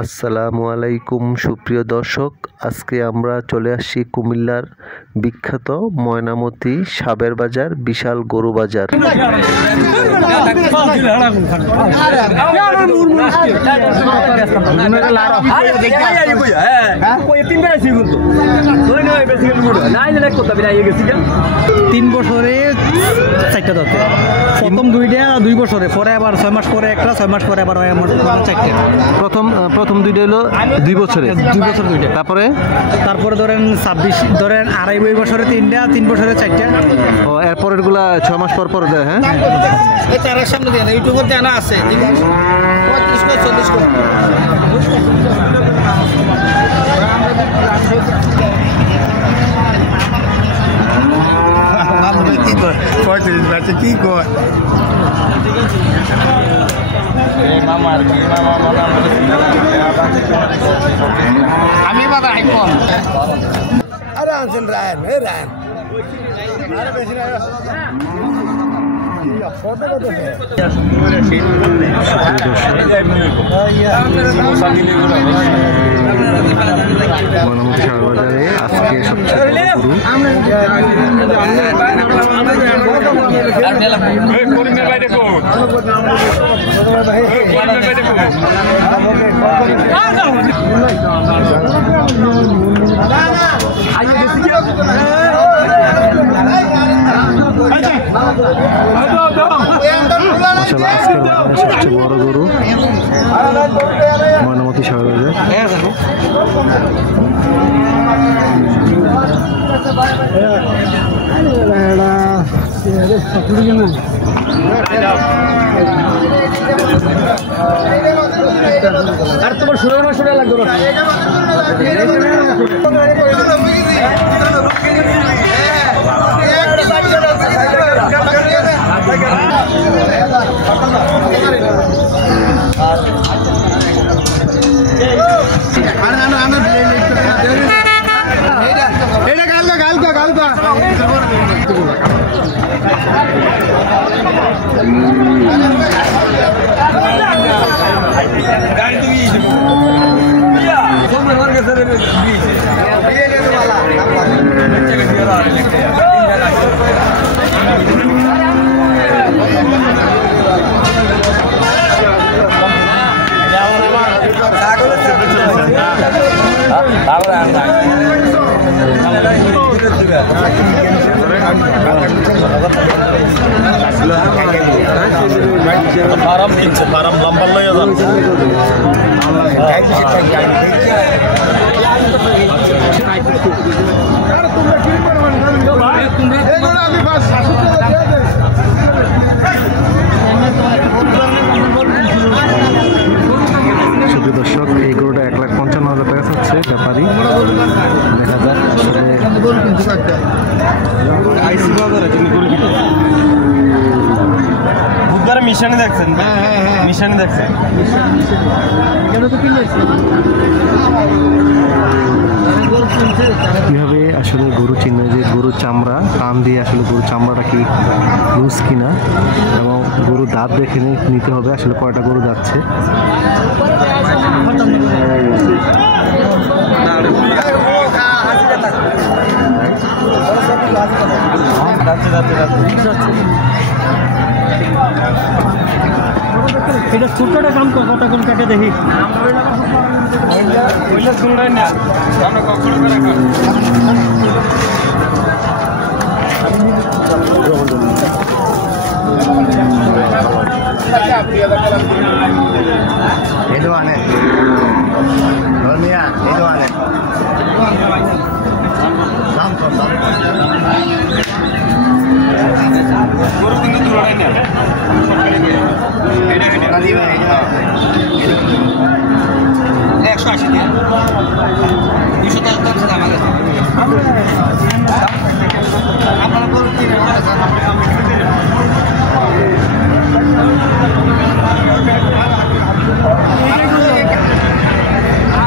আসসালামু আলাইকুম সুপ্রিয় দর্শক, আজকে আমরা চলে আসছি কুমিল্লার বিখ্যাত ময়নামতি সাবের বাজার বিশাল গরু বাজার। তিন বছরে চারটা দাঁত, প্রথম দুইটা 2 বছরে, পরে আবার 6 মাস পরে একটা, 6 মাস পরে আবার চারটে। প্রথম দুইটা হলো 2 বছরে, 2 বছর দুইটা। তারপরে ধরেন 26, ধরেন 2.5 বছরে 3টা, 3 বছরে 4টা। ও এরপরের গুলা 6 মাস পর পর দেয়। হ্যাঁ, এই চারের সামনে দিয়ে ইউটিউবে জানা আছে 35 40 কি কয় আমি বাবা আইকন আরে আনছেন রায়ন রায়ন আরে বেশি না বাজারে আজকে সবচেয়ে সবচেয়ে বড় গরু ময়নামতি সাবের আর তোমার শুনে লাগবে ফার্ম লম্বা লইয়া যান সুপ্রিয় দর্শক, এই গরুটা 1,55,000 টাকা চাচ্ছে ব্যাপারী। দেখা যাক মিশানি দেখছেন? মিশানি দেখছেন? কিভাবে আসলে গরু চিনে যে গরুর চামড়া টান দিয়ে আসলে গরুর চামড়াটা কি লুজ কিনা, এবং গরুর দাঁত দেখে নিতে হবে আসলে কয়টা গরু যাচ্ছে। এটা ছোটটা দাম কত কোন কাটে দেখি। itu aneh Dormia itu aneh langsung guru tinggi turun ya beda kali ya 180 ya 200 tahun sudah ada আপনারা গরু কিনে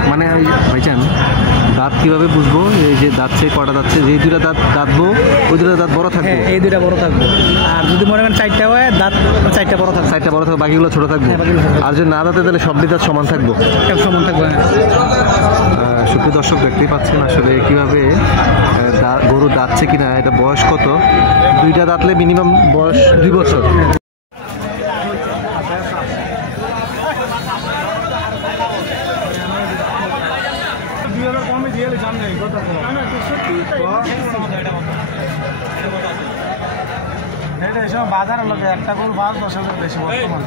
মানে ভাইজান দাঁত কিভাবে বুঝবো এই যে দাঁতছে কটা দাঁতছে, যে দুটা দাঁত দাঁতবো ওই দুটা দাঁত বড় থাকবে? হ্যাঁ এই দুইটা বড় থাকবে। আর যদি মনে করেন 4টা হয় দাঁত 4টা বড় থাকবে। 4টা বড় থাকবে, বাকিগুলো ছোট থাকবে। হ্যাঁ, বাকিগুলো ছোট থাকবে। আর যদি না দাঁতে তাহলে সবটি দাঁত সমান থাকবো। সব সমান থাকবে। সুপ্রিয় দর্শক দেখতেই পাচ্ছেন আসলে কিভাবে গরু দাঁতছে কিনা, এটা বয়স কত, দুইটা দাঁতলে মিনিমাম বয়স 2 বছর। বাজারের লোকে একটা গরু 5-10 হাজার বেশি বর্তমানে।